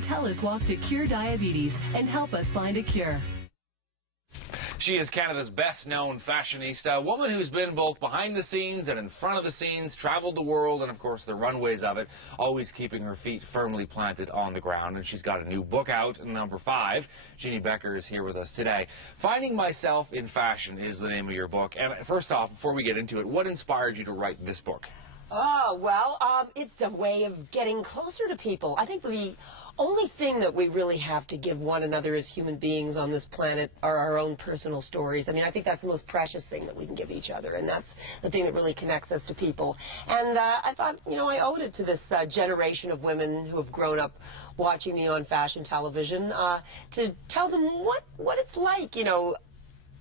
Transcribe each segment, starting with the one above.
and tell us walk to cure diabetes and help us find a cure. She is Canada's best-known fashionista, a woman who's been both behind the scenes and in front of the scenes, traveled the world and, of course, the runways of it, always keeping her feet firmly planted on the ground. And she's got a new book out, #5. Jeannie Beker is here with us today. Finding Myself in Fashion is the name of your book. And first off, before we get into it, what inspired you to write this book? Oh, well, it's a way of getting closer to people. I think the only thing that we really have to give one another as human beings on this planet are our own personal stories. I mean, I think that's the most precious thing that we can give each other, and that's the thing that really connects us to people. And I thought, you know, I owed it to this generation of women who have grown up watching me on fashion television to tell them what it's like, you know,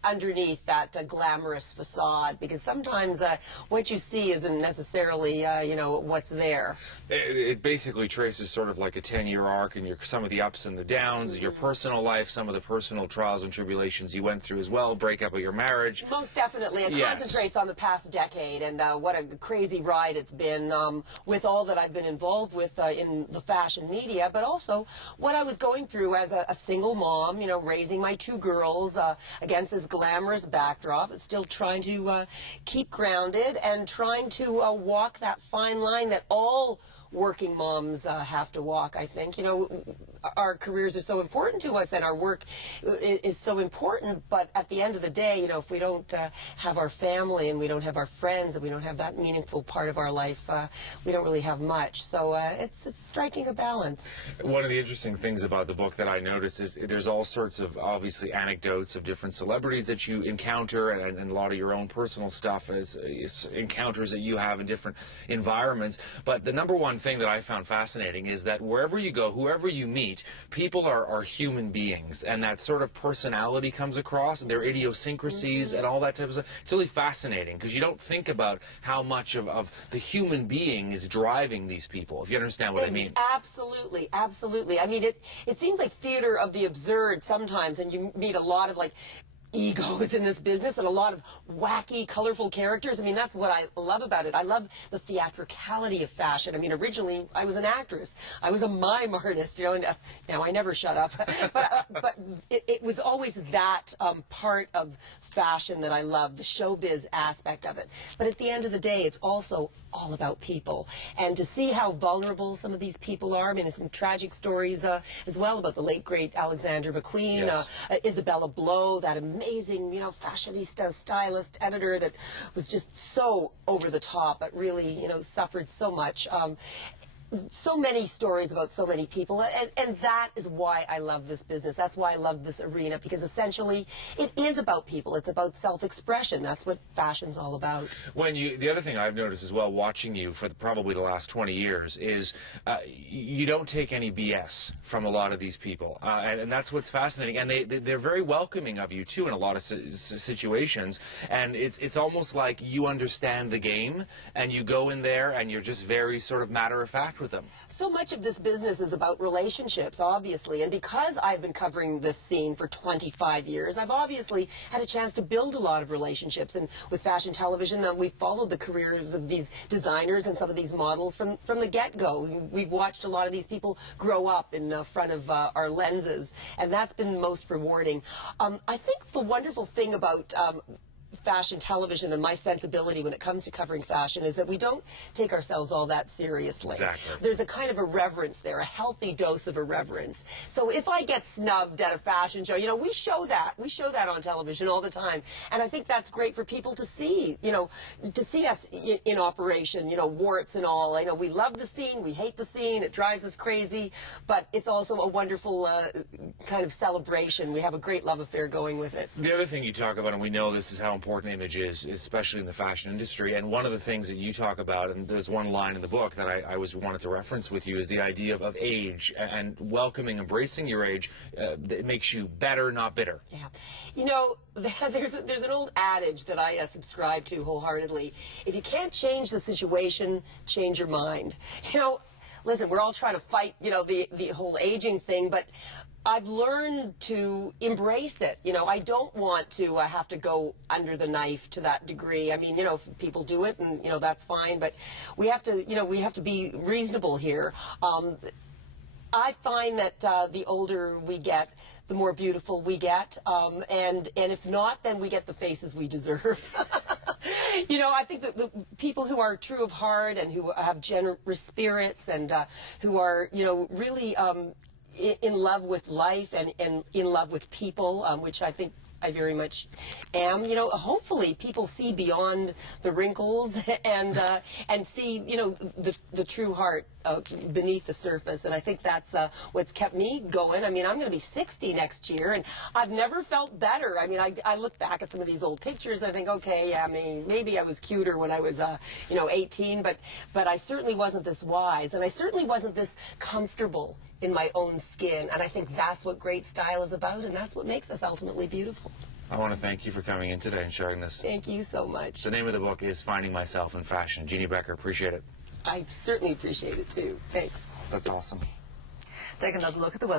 underneath that glamorous facade, because sometimes what you see isn't necessarily, you know, what's there. It basically traces sort of like a 10-year arc, and some of the ups and the downs, your personal life, some of the personal trials and tribulations you went through as well, breakup of your marriage. Most definitely. It concentrates on the past decade and what a crazy ride it's been with all that I've been involved with in the fashion media, but also what I was going through as a single mom, you know, raising my 2 girls against this glamorous backdrop, but still trying to keep grounded and trying to walk that fine line that all working moms have to walk, I think. You know, our careers are so important to us and our work is so important, but at the end of the day, you know, if we don't have our family and we don't have our friends and we don't have that meaningful part of our life, we don't really have much. So it's striking a balance. One of the interesting things about the book that I noticed is there's all sorts of, obviously, anecdotes of different celebrities that you encounter, and a lot of your own personal stuff is encounters that you have in different environments. But the #1 thing that I found fascinating is that wherever you go, whoever you meet, people are human beings, and that sort of personality comes across, and their idiosyncrasies and all that type of stuff. It's really fascinating because you don't think about how much of the human being is driving these people, if you understand what I mean. Absolutely, absolutely. I mean, it seems like theater of the absurd sometimes, and you meet a lot of, like, egos in this business and a lot of wacky, colorful characters. I mean, that's what I love about it. I love the theatricality of fashion. I mean, originally, I was an actress. I was a mime artist, you know, and now I never shut up. But it was always that part of fashion that I love, the showbiz aspect of it. But at the end of the day, it's also all about people. And to see how vulnerable some of these people are, I mean, there's some tragic stories as well about the late, great Alexander McQueen, yes. Isabella Blow, that amazing, you know, fashionista, stylist, editor that was just so over the top, but really, you know, suffered so much. So many stories about so many people, and that is why I love this business. That's why I love this arena, because essentially it is about people. It's about self-expression. That's what fashion's all about. The other thing I've noticed as well, watching you for probably the last 20 years, is you don't take any BS from a lot of these people, and that's what's fascinating. And they're very welcoming of you too in a lot of situations, and it's almost like you understand the game, and you go in there and you're just very sort of matter-of-fact with them. So much of this business is about relationships, obviously, and because I've been covering this scene for 25 years, I've obviously had a chance to build a lot of relationships. And with fashion television, we've followed the careers of these designers and some of these models from the get-go. We've watched a lot of these people grow up in front of our lenses, and that's been most rewarding. I think the wonderful thing about fashion television and my sensibility when it comes to covering fashion is that we don't take ourselves all that seriously. Exactly. There's a kind of irreverence there, a healthy dose of irreverence. So if I get snubbed at a fashion show, you know, we show that. We show that on television all the time. And I think that's great for people to see, you know, to see us in operation, you know, warts and all. I know we love the scene, we hate the scene, it drives us crazy, but it's also a wonderful kind of celebration. We have a great love affair going with it. The other thing you talk about, and we know this is how important image is, especially in the fashion industry, and one of the things that you talk about, and there's one line in the book that I wanted to reference with you, is the idea of age and welcoming, embracing your age. That makes you better, not bitter. Yeah. You know, there's an old adage that I subscribe to wholeheartedly. If you can't change the situation, change your mind. You know, listen, we're all trying to fight, you know, the whole aging thing, but I've learned to embrace it. You know, I don't want to have to go under the knife to that degree. I mean, you know, if people do it, and, you know, that's fine, but we have to, you know, we have to be reasonable here. I find that the older we get, the more beautiful we get, and if not, then we get the faces we deserve. You know, I think that the people who are true of heart and who have generous spirits and who are, you know, really in love with life and in love with people, which I think I very much am. You know, hopefully people see beyond the wrinkles and see, you know, the true heart beneath the surface. And I think that's what's kept me going. I mean, I'm going to be 60 next year, and I've never felt better. I mean, I look back at some of these old pictures and I think, okay, yeah, I mean, maybe I was cuter when I was, you know, 18, but I certainly wasn't this wise, and I certainly wasn't this comfortable in my own skin. And I think that's what great style is about, and that's what makes us ultimately beautiful. I want to thank you for coming in today and sharing this. Thank you so much. The name of the book is Finding Myself in Fashion. Jeannie Beker, appreciate it. I certainly appreciate it too. Thanks. That's awesome. Take another look at the weather.